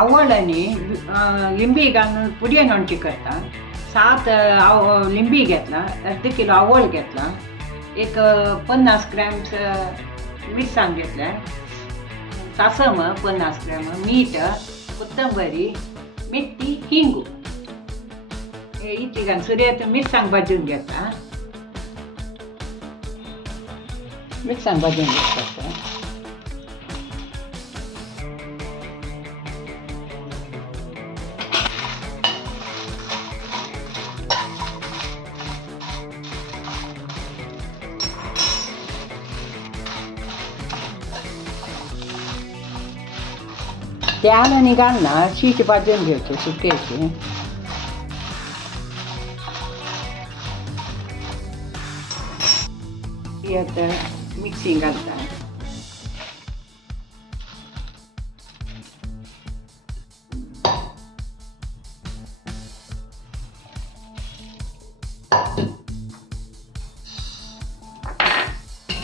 आवळ आणि लिंबी घालून पुदिये नोंचे करता. 7 लिंबी घेतला, अर्ध किलो आवळ घेतला, एक 50 ग्रॅम मिरसांग घेतल्या, सासम 50 ग्रॅम, मीठ, कोथिंबरी, मेथी, हिंगू हे इतकी घालून सुरयेत मिरसांग भाजून घेता. मिरसांग भाजून घेतला. त्याला निघाल ना शीत भाजून घ्यायची सुक्याची. आता मिक्सी घालता.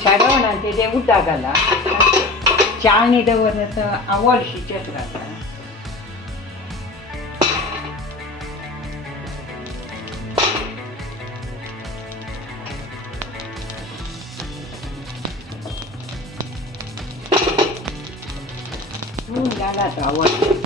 शाळवणा ते उड्डा घाला. चाळणी दवरण्याचं आवड शिजत घालता. नून घालायचं आवड.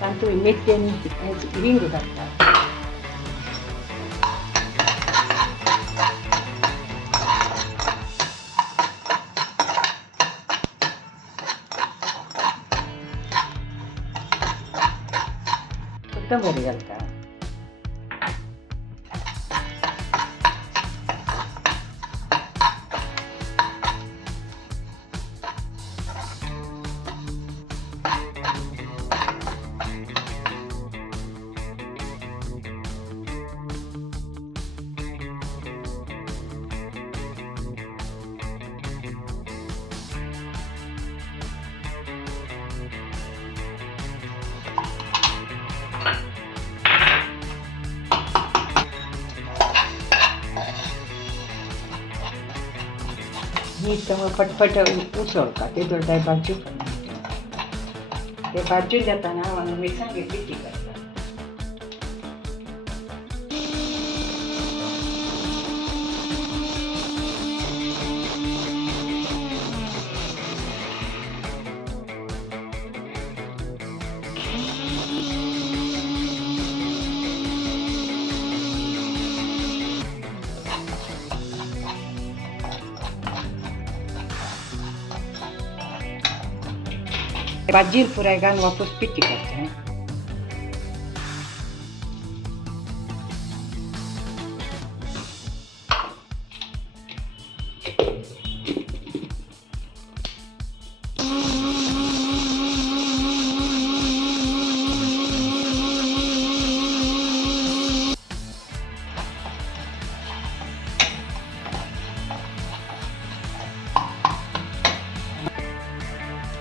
Tanto metti in घालता. कोथिंबरी घालता. मीठ पटपट उसळता ते दोडाय भाजी ते भाजी जाताना मिरसांग पिठी करता. भाजी पुराय घालून वापस पिठी करता.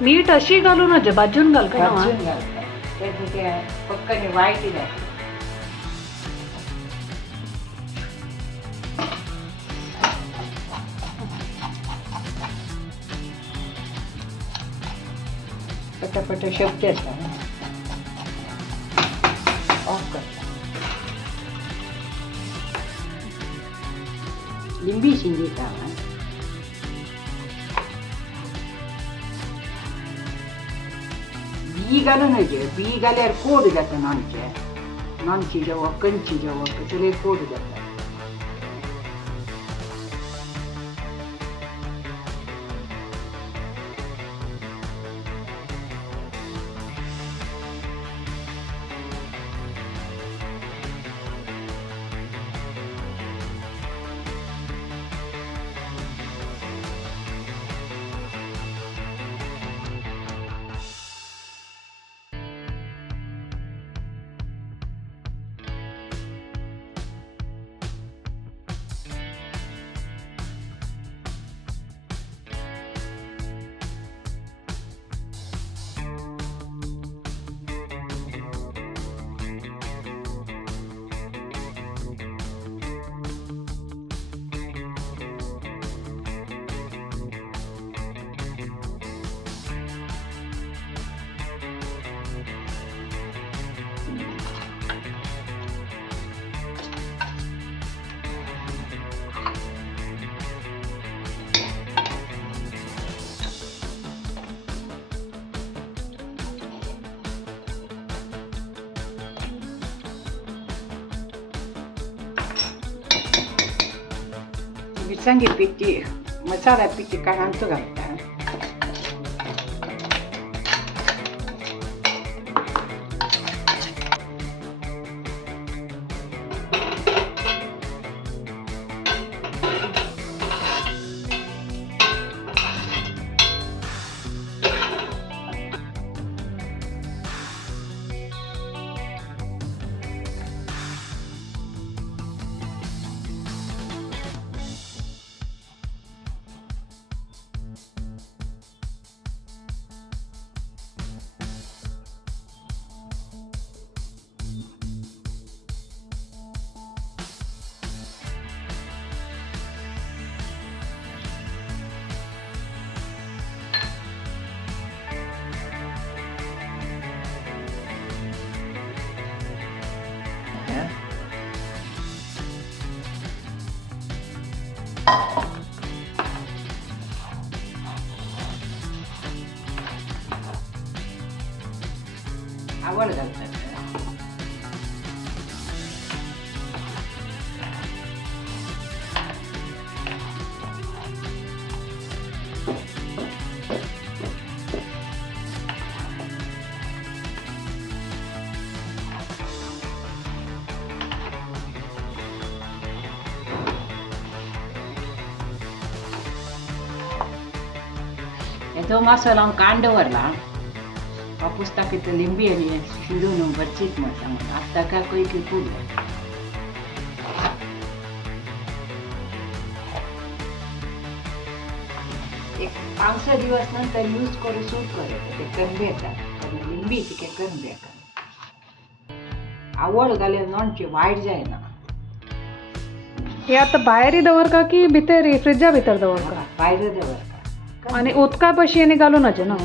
मीठ अशी घालून भाजून घाल का? भाजून घालता. ते पक्कने वाईट घालता. पटापट शेवटी असता ऑफ करता. लिंबी शिंजीता. बी घालून बी घाल्यार कोड जाता. नॉनची जेव्हा कंची जेव्हा सगळे कोड जाता. मिरसांगे पिठी मसाला पिठी काढून तो घालता. आवड घालतात. तो मसाला कांड वरला वापस टाकत लिंबी आणि शिजवून बरचीत म्हटलं मग आता काय काही की पूड एक 5-6 दिवस नंतर यूज करू सूट करत ते करून येतात लिंबी ती काय करून द्या आवड घाले नॉनचे वाईट जायना. हे आता भायरी दवर का की भितर फ्रिजा भितर दवर का बाहेर देवर आणि उदका पशी घालून ना